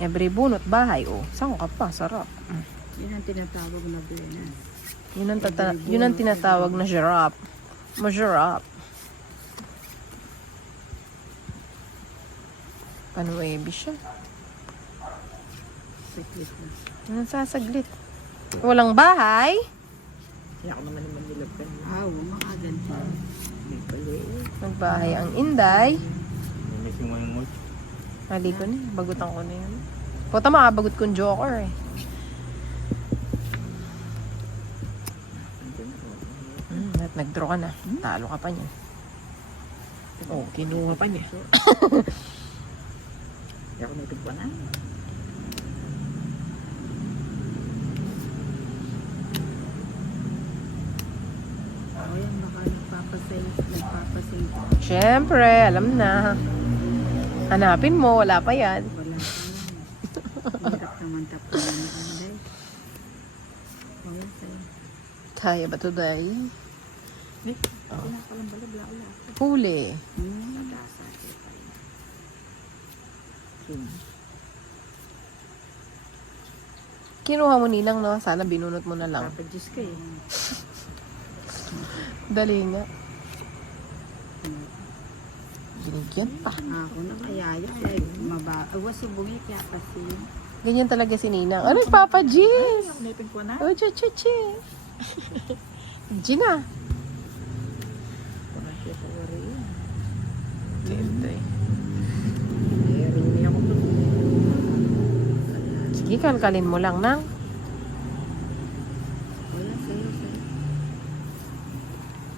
Every bunot bahay, oh. Saan ka pa? Sarap. Mm. Yun ang tinatawag na Venus. Yun ang, tata- yun ang tinatawag na giraffe. Masarap. Panuebi siya. Siklit na. Anong sasaglit? Walang bahay? Kaya ako naman naman nilog ka. Ah, mga ganito. May pali. Nagbahay ang Inday. May yung mga ngot. Mali ko na. eh. Bagutan ko na yun. Puta makabagot kong joker eh. Mm, at nag-draw ka na. Talo ka pa niya. Oh, kinuha pa niya. Kaya ako nagtagpa na. O yan, baka nagpapasay ka. Siyempre, alam na. Hanapin mo, wala pa yan. Wala ka yan. Hirap naman Anday. Oo, sa'yo. Kaya ba? Eh, lang bala, bla, wala. Huli. Hmm. Kinuha mo nilang, no? Sana binunot mo na lang. Papadjus ka eh. Dali nga. Binigyan pa. Ako na kaya yun. Ay, maba. Awa si Bungi kaya kasi. Ganyan talaga si Ninang. Ano, Papa Jeez? Ako naipin ko na. Oh. Gina. Eh, rini ako to. Sige, kalkalin mo lang, nang. Wala sa'yo, sa'yo.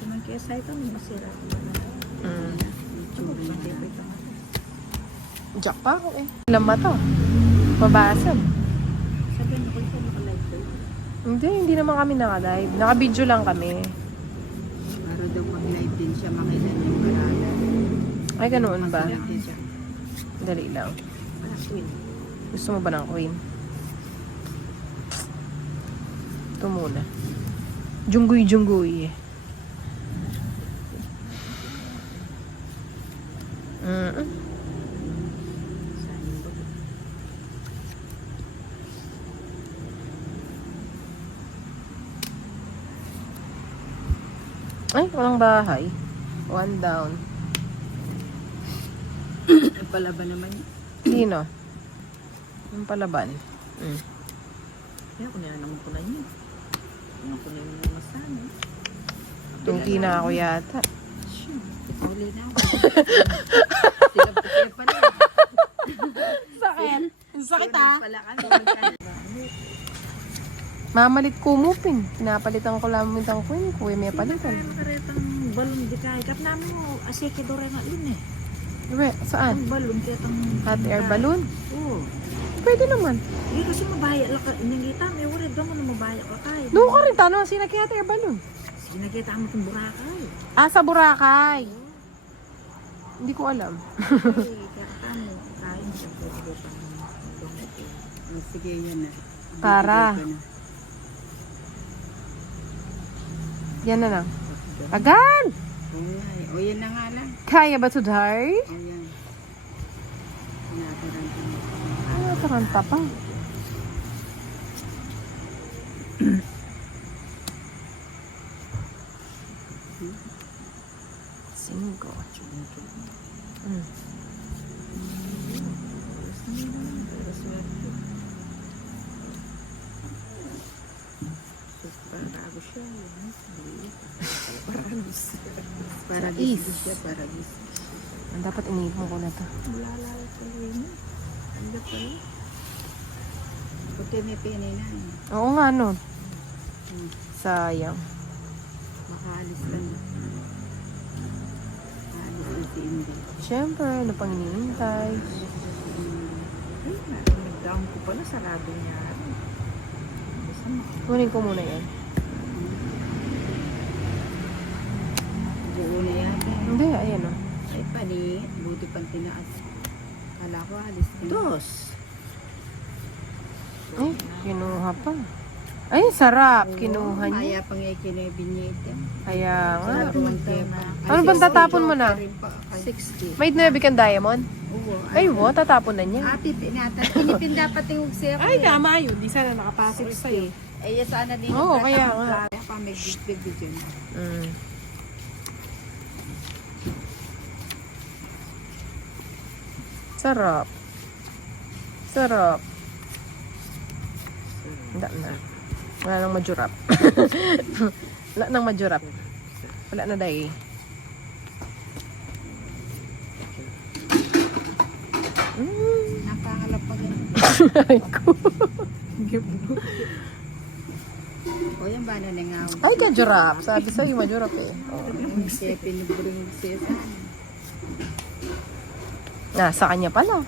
Kung kaya sa ito, may masira ba na. Mm. Ko. Jack pa ako eh. Alam mo to. Pabasag. Sabi mo ko ito, nakalive. Hindi, hindi naman kami nakalive. Naka-video lang kami. Para daw pag-live din siya, makita niya yung barala. Ay, ganoon ba? Siya. Dali lang. Wala, queen. Gusto mo ba ng queen? Ito muna. Junggoy-junggoy. Mm Sayang ba? Ay, walang bahay. One down. Ang palaban naman niya. Sino? Yung palaban. Mm. Kaya kung yan naman ko na yun. Kung ko na yun yung masama. Tungki na ako yata. Huli na ako. Sakit. Sakit Sila pala kami. Mamalit kumupin. Pinapalitan ko lang ang queen. Kuya may palitan. Karetang balon di kaya. Kat namin mo, asike do rin yun eh. Uwe, saan? Ang balon, kaya tang... Hot air balloon? Oo. Pwede naman. Hindi kasi mabaya lang ka. Nangita, may urid ba mo na mabaya ka kay. Doon ka rin tanong sina kaya hot air balloon. Nakita mo itong burakay. Ah, sa Boracay. Hindi ko alam. Ay, kaya kamo, kain siya po Oh, sige, yan na. Para. Bibigay ko na. Yan na lang. Eh. O yan na nga lang. Kaya ba today? O yan. Nataran ko na. Ah, taranta pa. Para Is. gis siya, para gis. Ang dapat iniipon ko na to. Wala ko rin. Ang gapay. Puti may pinay na eh. Oo nga, no. Hmm. Sayang. Makaalis ka na. Makaalis na si Inday. Siyempre, ano pang hinihintay? Ay, nag-down ko pala. Sarado niya. Masama. Kunin ko muna yan. Na yata. eh. Hindi, ayan o. Ay, pani. Buti pang tinaas. Kala ko alis na. Dos. Ay, kinuha pa. Ay, sarap. Kinuha niya. Kaya pang ito. Kaya nga. Ano bang tatapon mo na? 60. May 9 kang diamond? Uwo. Ay, wo, tatapon na niya. Ate, tinata. Pinipin dapat yung siya. Ay, tama yun. Di sana nakapasok sa'yo. Eh, sana din. Oo, kaya nga. Pa, may big big yun. Mm. Sarap. Sarap. Wala na. Wala nang majurap. Wala nang majurap. Wala na day. Mm. Napangalap pa rin. Ay ko. O, yan ba na nga? Ay, ka jurap. Sabi sa'yo, majurap eh. Oh. Siya pinibring siya sa Nasa kanya pala.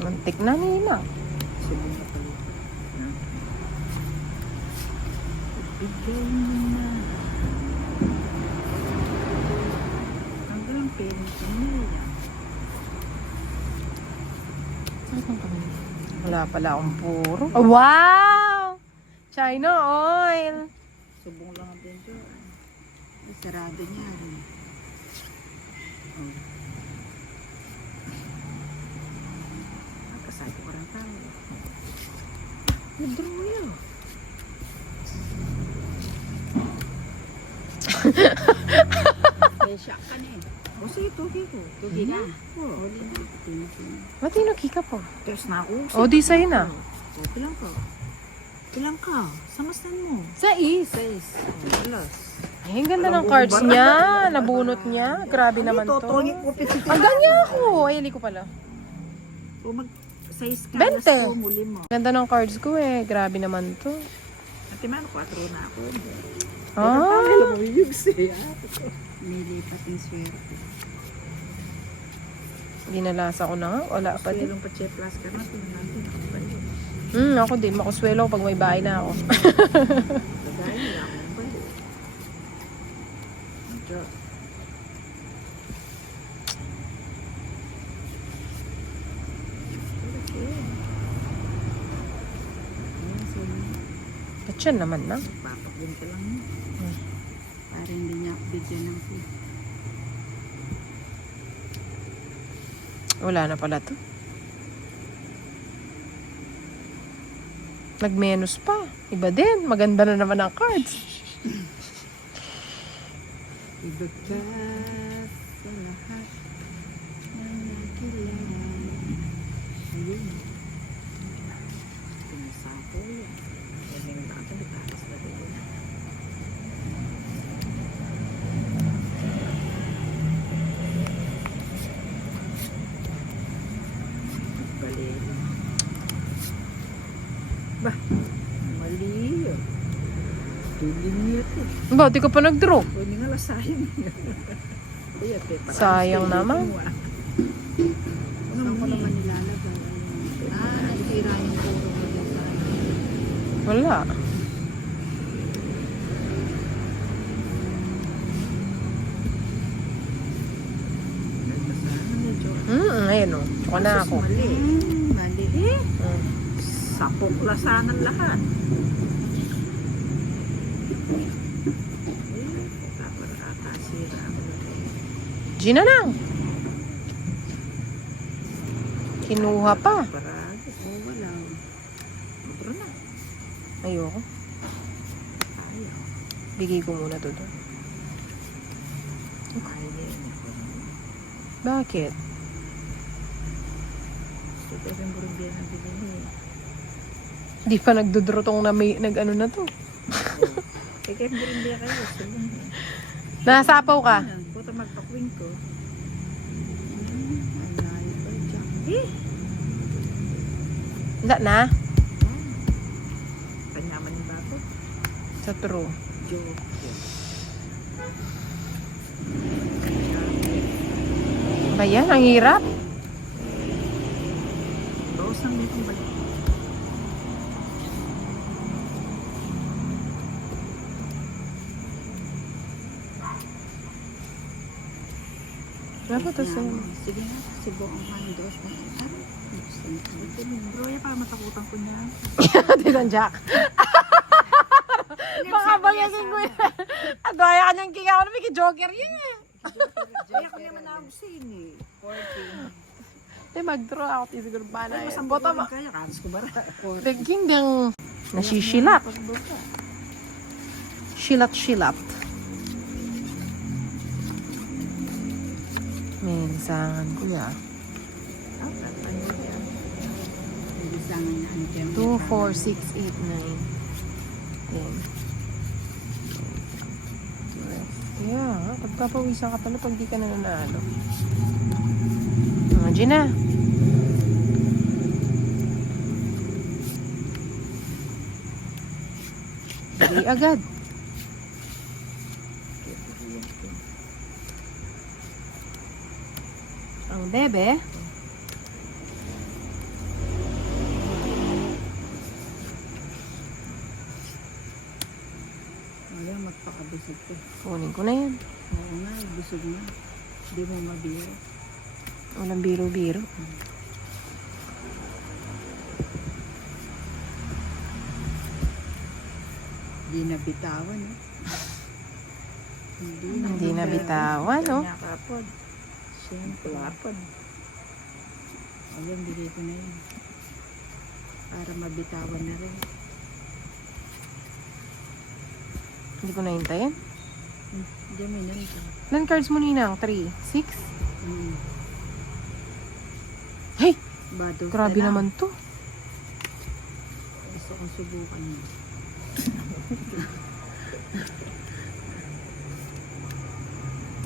Mantik na nila. Ka pala. Na? Mo na. Hanggang parents niya yan. Wala pala akong puro. Wow! China oil. Subong lang ang benjo. Sarado niya rin. Nakasay ko ka rin tayo. Withdraw yun. Eh, ka na eh. O sige, tugi ko. Tugi na. Oo. Huli na. Matino kika po. Test na ako. O, di sa'yo na. O, pilang ka? Pilang ka? Samastan mo. Sa is. Seis. Alas. Ay, ang ganda ng cards niya. Nabunot niya. Grabe naman to. ko pitit. Ang ganyan ako. Ay, hindi ko pala. O mag size ka. Bente. alas ko, muli mo. Ganda ng cards ko eh. Grabe naman to. Ate man, 4 na ako. Ah, May lipat yung swerte. dinalasa ko na nga. Wala pa din. Silong pa check plus ka natin. Natin. Hmm, ako din. Makuswelo ko pag may bahay na ako. Lagay niya ako. Balik. Medyo. Okay. Ayan, sige. At yan naman na. Papak din ka lang yun. Para hindi niya bigyan ng food. Wala na pala to. Nag-menus pa. Iba din. Maganda na naman ang cards. Iba sa lahat na nakilala. Ayun. Pinasapo yan. Yan yung dati, nagkakas na rin. Bali. Bah, mali yun. Tuling niya ito. Ba, di ka pa nag-draw. Pwede nga lasayang. Kaya, te, parang Sayang naman. Ano ko naman nilalagay? Ah, nasira yung puro ko sa Wala. Medyo. Hmm, ayun o. Tsaka na ako. Mali. Mali. Eh, Hmm. sapok lasanan lahat. Gina lang. Kinuha pa. Ayoko. Bigay ko muna to doon. Yun. Bakit? Gusto ko rin burundin ang binili. Di pa nagdodro tong na may, nag ano na to. Eh, mo. Nasapaw ka. Magpakwing ko. Hmm, Wala na. kanyaman yung bato. Sa true. Joke. Ba yan? Ang hirap. Bawas lang dito balik. Wala to sa'yo. Sige nga, si mo. Ko. Ito ni bro, ya para matakutan ko niya. Titan Jack. Pakabayagin ko yan. Adaya ka niyang kinga ako na may joker yun eh. Kaya ko naman ako sini. 40. Eh, mag-draw out. eh, Siguro ba na yun. buwan ba? kaya. Karas ko. 40. Biging ding nasishilat. Shilat-shilat. Niya. Ano kaya? 2, 4, 6, 8, 9, 10. Kaya nga, pagpapawisan ka pala pag di ka na nanalo. Mga Gina. Dali agad. Bebe. Wala, magpakabusog ko. Kunin ko na yan. Oo nga, busog na. Hindi mo mabiro. Walang biro-biro. Hindi na bitawan, eh. Hindi Hindi na bitawan, no? Kanya kapod. Siyempre, kapod. Ayun, bigay ko na yun. Para mabitawan na rin. Hindi ko nahintayin. Hmm, Diyan mo yun. Ilan cards mo ninang? 3? 6? Hmm. Hey! Bados Grabe na lang. naman to. Gusto kong subukan yun.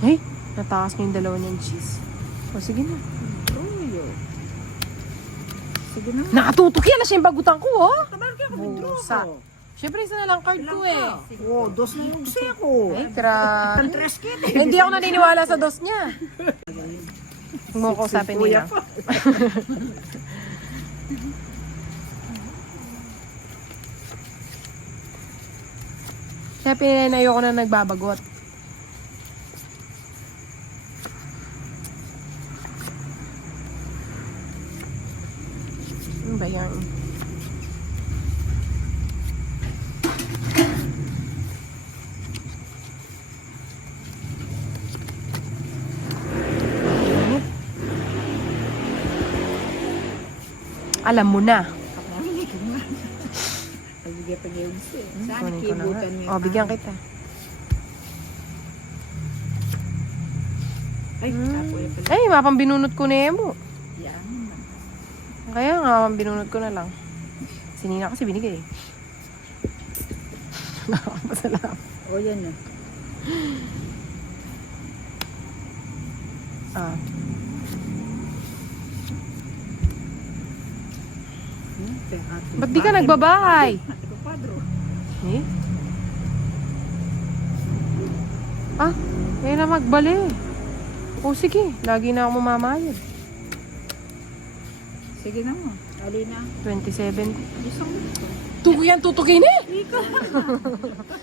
Hey! Natakas niyo yung dalawa niyang cheese. O, sige na. Truyo. Sige na. Nakatutok yan na siya yung bagutan ko, oh! Tabar ka Busa. Siyempre, isa na lang card ko eh. Oh, dos na yung gusto ko. Ay, grabe. Tres kit. Hindi ako naniniwala sa dos niya. Huwag mo ko usapin Kuya nila. pa. Kaya pinanayo ko na nagbabagot. Ano ba yan? Alam mo na. Pagbigay pa niya yung gusto. eh. Saan Kunin ko na nga. kibutan niya? O, bigyan kita. Ay, Hmm. kapoy pala. Ay, mapambinunot ko na mo. Yan. Kaya nga, binunod ko na lang. Sinina kasi binigay. Nakakapasalamat. O, yan na. Ah, ba't di ka bahay. nagbabahay? Eh? Ah, kaya na magbali. O sige, lagi na ako mamamayad. Sige na mo. Ali na. 27. Gusto mo. Tuko yan, tutukin eh!